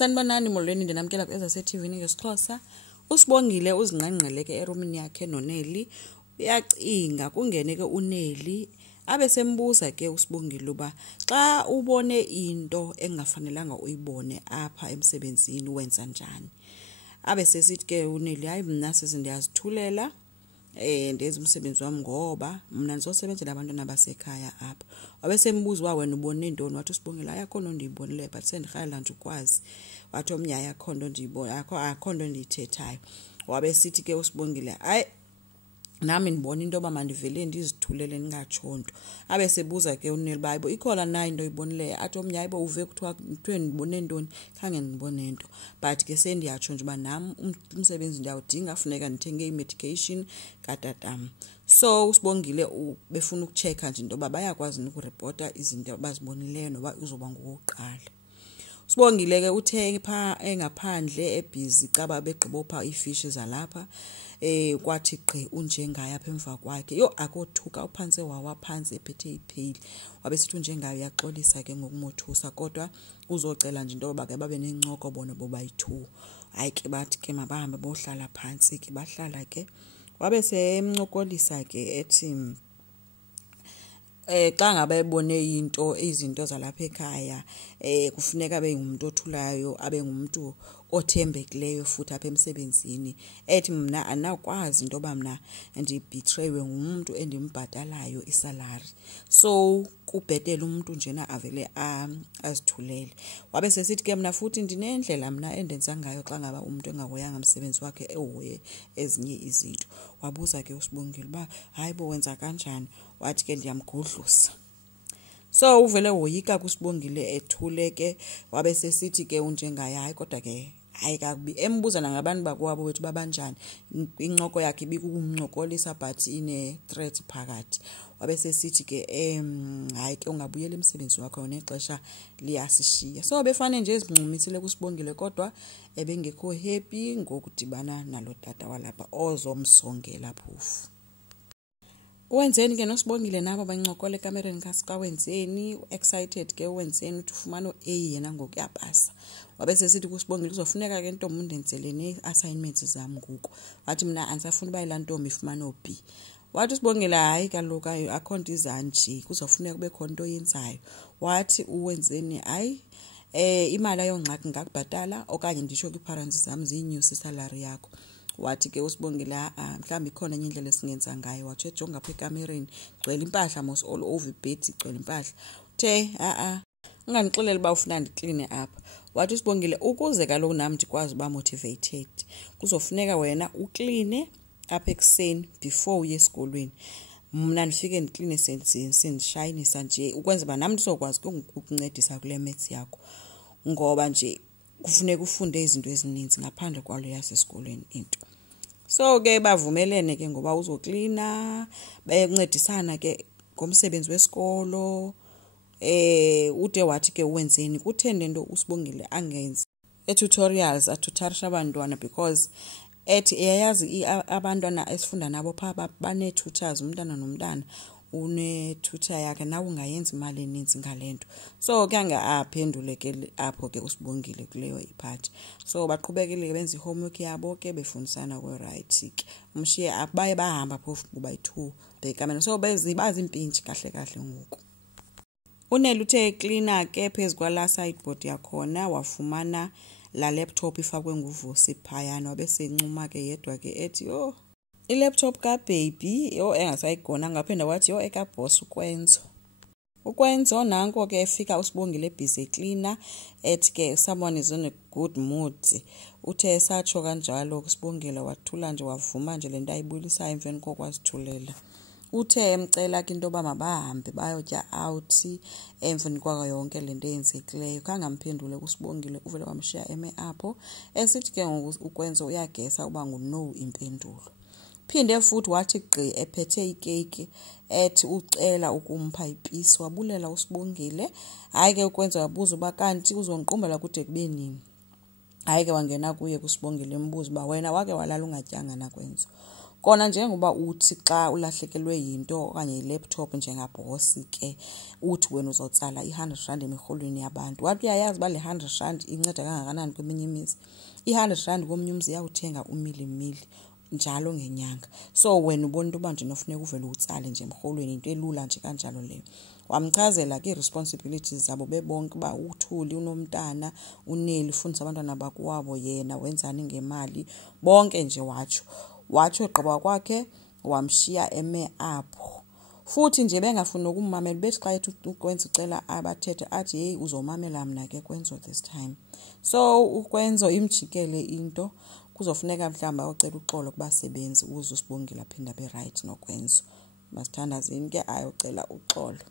Sanibonani molweni ndinamkela kwezaseTV ngeSixhosa. Usibongile uzinqanqeleke eromini yakhe noNeli. Uyacinga kungene ke uNeli abe sembuza ke uSibongile uba xa ubone into engafanelanga uyibone apha emsebenzini wenza njani. Abe sesithi ke uNeli hayi mina sezindiyazithulela ndenza umsebenzi wami ngoba mina nizosebenzela abantwana basekhaya apha. Wabe sembuza uba wena ubone ntoni wathi uSibongile ayakho nto ndiyibonile but sendikhalela nje ukwazi. Wathi omnye ayakho nto ndiyibona akho nto ndiyithethayo. Wabe sithi ke uSibongile hayi nami ndibona into yoba mandivele ndizithulele ndingatsho nto. Abe sebuza ke uNeli uba hayibo ikhona na into oyibonileyo. Athi omnye hayibo uve kuthiwe ndibone ntoni khange ndibone nto but ke sendiyatsho nje uba nam umsebenzi ndiyawudinga funeka ndithenge i-medication katatam. So uSibongile befuna ukuchecka nje into yoba bayakwazi ukuripota izinto abazibonileyo noba uzoba ngokuqala. Sibongile ke uthe pha engaphandle ebhizi caba begqibopha ifish zalapha kwathi gqi unjengaye apha emva kwakhe yo akothuka uphansi wawa phansi ephethe ipheli. Wabe sithi unjengaye uyaxolisa ke ngokumothusa kodwa uzocela nje into yoba ke babe nencoko bona bobayi-2. Hayi ke bathi ke mabahambe bohlala phansi ke bahlala ke. Wabe semncokolisa ke ethi xa ngabe ebone izinto zalapha ekhaya kufuneka abe ngumuntu othulayo abe ngumuntu othembekileyo futhi apha emsebenzini. Ethi mina anakwazi into yoba mina ndibethraywe ngumuntu endimbhatalayo isalary, so kubhetele umuntu njena avele azithulele. Wabe sesithi ke mina futhi ndinendlela mina endenza ngayo xa ngaba umuntu engahoyanga umsebenzi wakhe ehoye ezinye izinto. Wabuza ke uSibongile uba hayibo wenza kanjani. Wathi ke ndiyamgodlusa. So uvele woyika kuSibongile ethule ke. Wabe sesithi ke unjengaye hayi kodwa ke hayi kakubi embuza nangabantu bakwabo wethu babanjani. Incoko yakhe ibikumncokolisa but ine threat phakathi. Wabe sesithi ke hayi ke ungabuyela emsebenzi wakho nexesha liyasishiya. So befane nje ezincumisile kuSibongile kodwa ebengekho happy ngokudibana nalo tata walapha ozomsongela phofu. Wenzeni ke noSibongile nabo bancokola ekamereni kaSikawenzeni excited ke wenzeni uthi ufumana u-A yena ngokuyapasa. Wabe sesithi kuSibongile uzofuneka ke ntombi undenzele ne-assignments zami ngoku. Wathi mina andisafuna uba ila ntombi ifumana u-B. Wathi uSibongile hayi kaloku akho nto izanje kuzofuneka kube khona into oyenzayo. Wathi uwenzeni hayi imali ayongxaki ngakubhatala okanye nditsho kwi-parents zami ziyinyusa isalary yakho. Wathi ke uSibongile mhlawumbi ikhona enye indlela esingenza ngayo. Wathi ejonga apha ekamereni gcwele impahla mos all over ibed igcwele impahla. Uthe ungandixeleli uba ufuna ndikline apha. Wathi uSibongile ukuze kaloku nami ndikwazi uba motivated kuzofuneka wena ukline apha ekuseni before uye esikolweni. Mna ndifike ndikline sendishayinisa nje ukwenza uba nami ndizokwazi ukuncedisa kule maths yakho ngoba nje kufuneka ufunde izinto ezininzi ngaphandle kwalo yasesikolweni into. So ke bavumelene ke ngoba uzoklina bayancedisana ke ngomsebenzi wesikolo. Ude wathi ke uwenzeni kutheni lento uSibongile angenzi tutorials atutorisha abantwana because ethi eyayazi abantwana esifunda nabo pha bane-tutors umntana nomntana une-tutor yakhe nawe ungayenza imali eninzi ngalento. So kyange aphendule ke apho ke uSibongile kuleyo iphathi. So baqhubekile benza i-homework yabo ke befundisana kwe-right ke umshiye baye bahamba phofu kuba-2 bekamene. So bazimpintshi kahle kahle ngoku. uNeli uthe ecleaner ke phezu kwala sideboard yakhona wafumana la laptop ifakwe nguVusi phayana. Wabe sencuma ke yedwa ke ethi yo i-laptop kaBaby yo engasayigona ngaphenda wathi yo ekaboss ukwenzo nanko ke efika uSibongile ebhizi cleaner ethi ke someone is in a good mood. Uthe esatsho kanjalo uSibongile wathula nje wavuma nje lento ayibulisayo emveni kokwazithulela. Uthe emcela ke into yoba mabahambe bayotya out emveni kwayo yonke lento eyenzekileyo. Kangamphendule kuSibongile uvele wamshiya eme apho esithi ke ukwenza uyagesa uba nguno impendulo. Phinde futhi wathi gqi ephethe ikeke ethi ucela ukumpha ipisi. Wabulela uSibongile. Hayi ke ukwenza wabuza uba kanti uzonqumbela kude kube nini. Hayi ke wangena kuye kuSibongile embuza uba wena wake walala ungatyanga nakwenza. kona njengoba uthi xa ulahlekelwe yinto okanye ilaptop njengabhosi ke uthi wena uzotsala i100 emirholweni yabantu wathi uyayazi ba le 100 inceda kangakanani kweminye imizi i100 komnye umzi yawuthenga umilimili njalo ngenyanga so wena ubona into banje nofuneka uvele utsale nje emrholweni into elula nje kanjalo leyo wamchazela ke responsibilities zabo bebonke ba uthuli unomntana uneli ufundisa abantwana bakuwabo yena wenzani ngemali bonke nje watsho egqiba kwakhe wamshiya eme apho futhi nje bengafuni ukummamela bethi xa ethi ukwenza icela abathethe athi hey uzomamela mina ke kwenzo this time so ukwenzo imjikele into kuzofuneka mhlamba ocela uxolo kubasebenzi uze usibongile aphinda be right nokwenzo masithandazini ke ayocela uxolo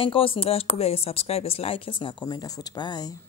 enkosi ngicela siqhubeke subscribe like singakhomenta futhi bye